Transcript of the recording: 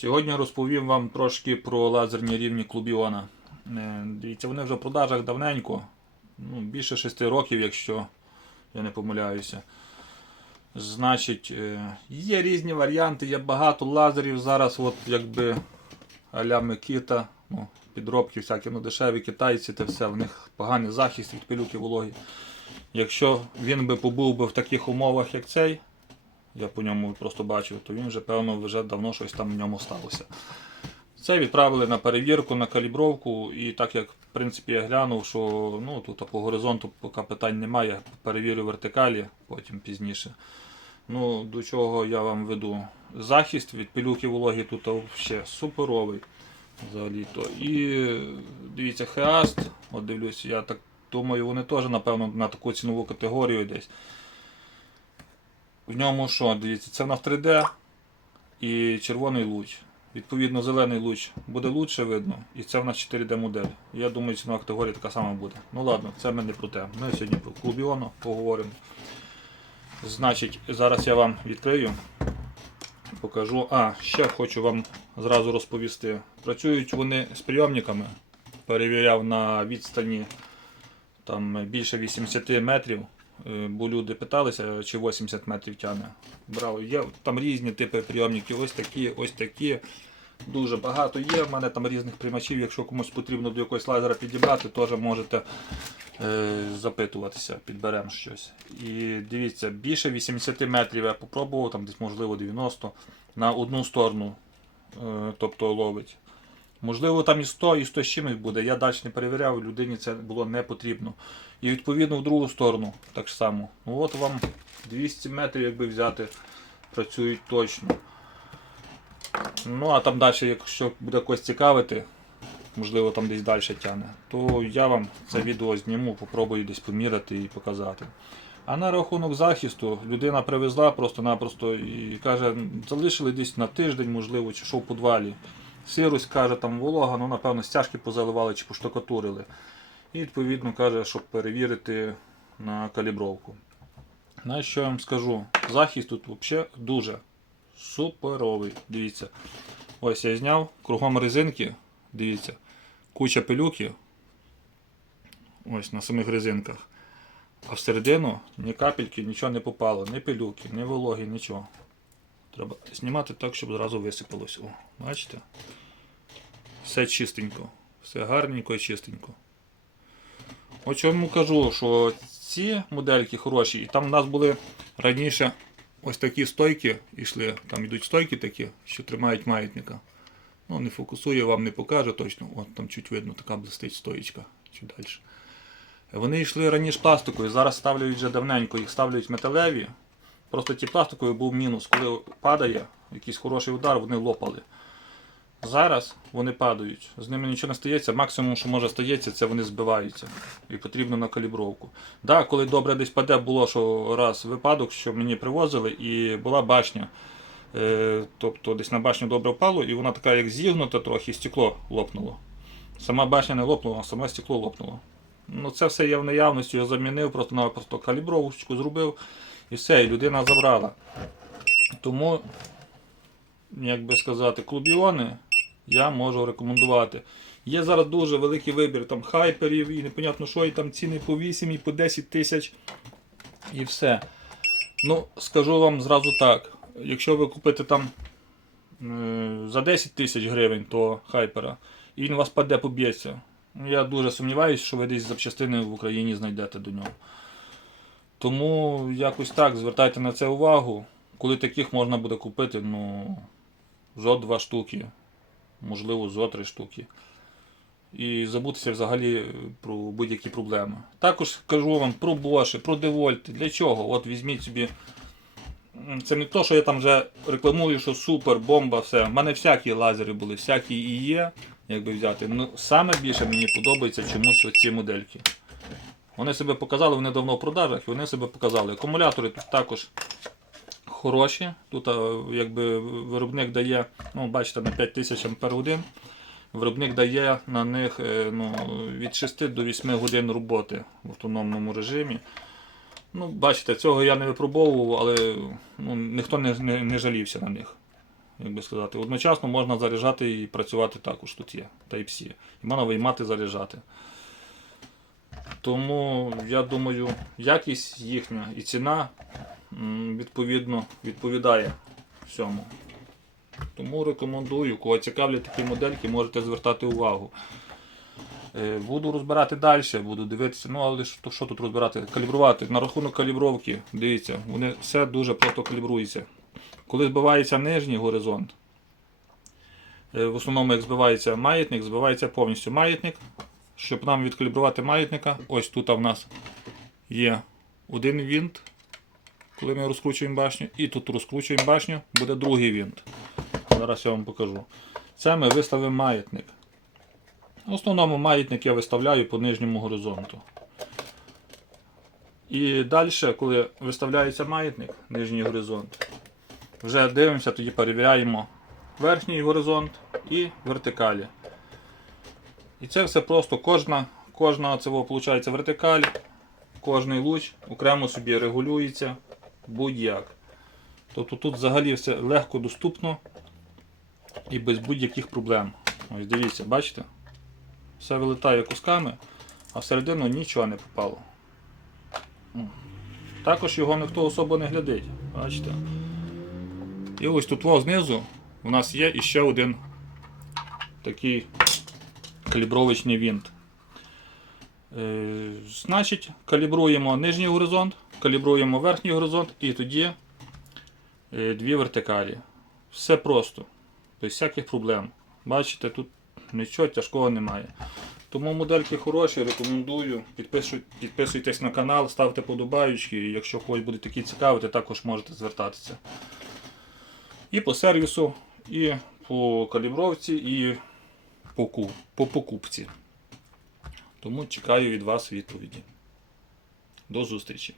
Сьогодні розповім вам трошки про лазерні рівні клубіона. Е, Дивіться, вони вже в продажах давненько, ну, більше 6 років, якщо я не помиляюся. Значить, е, є різні варіанти, є багато лазерів. Зараз от якби а-ля Микита, ну, підробки всякі, ну дешеві китайці, це все, в них поганий захист від пилюки вологі. Якщо він би побув би в таких умовах, як цей, я по ньому просто бачив, то він вже, певно, вже давно щось там в ньому сталося. Це відправили на перевірку, на калібровку, і так як в принципі я глянув, що ну, тут по горизонту поки питань немає, перевірю вертикалі, потім пізніше. Ну, до чого я вам веду? Захист від пилюки вологі тут ще суперовий. Взагалі то. І дивіться, Хеаст, от дивлюсь, я так думаю, вони теж, напевно, на таку цінову категорію десь. В ньому що, дивіться, це в нас 3D і червоний луч. Відповідно, зелений луч буде лучше видно, і це в нас 4D модель. Я думаю, цінова категорія така сама буде. Ну ладно, це ми не про те. Ми сьогодні про клубіону поговоримо. Значить, зараз я вам відкрию, покажу. А, ще хочу вам зразу розповісти. Працюють вони з прийомниками. Перевіряв на відстані там більше 80 метрів. Е, Бо люди питалися, чи 80 метрів тягне. Брав. Є там різні типи прийомників, ось такі, ось такі. Дуже багато є. В мене там різних приймачів. Якщо комусь потрібно до якогось лазера підібрати, теж можете е, запитуватися, підберемо щось. І дивіться, більше 80 метрів я попробував, там десь можливо 90 на одну сторону. Е, тобто ловить. Можливо, там і 100, і 100 з чимось буде. Я далі не перевіряв, людині це було не потрібно. І відповідно в другу сторону так само. Ну от вам 200 метрів, якби взяти, працюють точно. Ну а там далі, якщо буде когось цікавити, можливо там десь далі тягне, то я вам це відео зніму, попробую десь поміряти і показати. А на рахунок захисту людина привезла просто-напросто і каже, залишили десь на тиждень, можливо, чи що в подвалі. Сирость каже, там волога, ну напевно стяжки позаливали чи поштукатурили. І відповідно каже, щоб перевірити на калібровку. На що я вам скажу? Захист тут взагалі дуже суперовий. Дивіться. Ось я зняв кругом резинки. Дивіться, куча пилюки. Ось на самих резинках. А всередину ні капельки, нічого не попало, ні пилюки, ні вологи, нічого. Треба знімати так, щоб зразу висипалось. О, бачите? Все чистенько. Все гарненько і чистенько. От чому кажу, що ці модельки хороші, і там у нас були раніше ось такі стойки йшли. Там йдуть стойки такі, що тримають маятника. Ну, не фокусує, вам не покаже точно. От там чуть видно, така блистить стоїчка. Чуть далі. Вони йшли раніше пластикові, зараз ставлять вже давненько, їх ставлять металеві. Просто ті пластикові був мінус. Коли падає якийсь хороший удар, вони лопали. Зараз вони падають, з ними нічого не стається. Максимум, що може стається, це вони збиваються. І потрібно на калібровку. Да, коли добре десь паде, було що раз випадок, що мені привозили, і була башня. Е, тобто десь на башню добре впало, і вона така, як зігнута, трохи стекло лопнуло. Сама башня не лопнула, а саме стекло лопнуло. Ну, це все є в наявності, я замінив, просто-напросто калібровочку зробив і все, і людина забрала. Тому, як би сказати, клубіони я можу рекомендувати. Є зараз дуже великий вибір там хайперів і непонятно що, і там ціни по 8 і по 10 тисяч. І все. Ну, скажу вам зразу так. Якщо ви купите там е, за 10 тисяч гривень, то хайпера, і він у вас паде поб'ється. Я дуже сумніваюся, що ви десь запчастини в Україні знайдете до нього. Тому якось так, звертайте на це увагу. Коли таких можна буде купити, ну, зо два штуки, можливо, зо три штуки. І забутися взагалі про будь-які проблеми. Також кажу вам про Bosch, про DeWalt. Для чого? От візьміть собі. Це не то, що я там вже рекламую, що супер, бомба, все. У мене всякі лазери були, всякі і є, якби взяти. Ну, саме більше мені подобається чомусь оці модельки. Вони себе показали, вони давно в продажах, і вони себе показали. Акумулятори тут також хороші. Тут якби виробник дає, ну бачите, на 5000 Ах. Виробник дає на них е, ну, від 6 до 8 годин роботи в автономному режимі. Ну, Бачите, цього я не випробовував, але ну, ніхто не, не, не жалівся на них. як би сказати. Одночасно можна заряджати і працювати також тут є Type-C. І можна виймати заряджати. Тому я думаю, якість їхня і ціна відповідно відповідає всьому. Тому рекомендую, кого цікавлять такі модельки, можете звертати увагу. Е, Буду розбирати далі, буду дивитися, ну але що, що тут розбирати? Калібрувати. На рахунок калібровки, дивіться, вони все дуже просто калібрується. Коли збивається нижній горизонт, е, в основному як збивається маятник, збивається повністю маятник. Щоб нам відкалібрувати маятника, ось тут в нас є один винт, коли ми розкручуємо башню, і тут розкручуємо башню, буде другий винт. Зараз я вам покажу. Це ми виставимо маятник. В основному маятник я виставляю по нижньому горизонту. І далі, коли виставляється маятник, нижній горизонт, вже дивимося, тоді перевіряємо верхній горизонт і вертикалі. І це все просто кожна, кожна це виходить вертикаль, кожний луч окремо собі регулюється будь-як. Тобто тут взагалі все легко доступно і без будь-яких проблем. Ось дивіться, бачите? Все вилітає кусками, а всередину нічого не попало. Також його ніхто особо не глядить. Бачите? І ось тут знизу у нас є іще один такий калібровочний винт. Е, значить, калібруємо нижній горизонт, калібруємо верхній горизонт і тоді е, дві вертикалі. Все просто, без всяких проблем. Бачите, тут нічого тяжкого немає. Тому модельки хороші, рекомендую. Підписуйтесь на канал, ставте подобаючки. Якщо когось буде такі цікавити, також можете звертатися. І по сервісу, і по калібровці, і по покупці. Тому чекаю від вас відповіді. До зустрічі!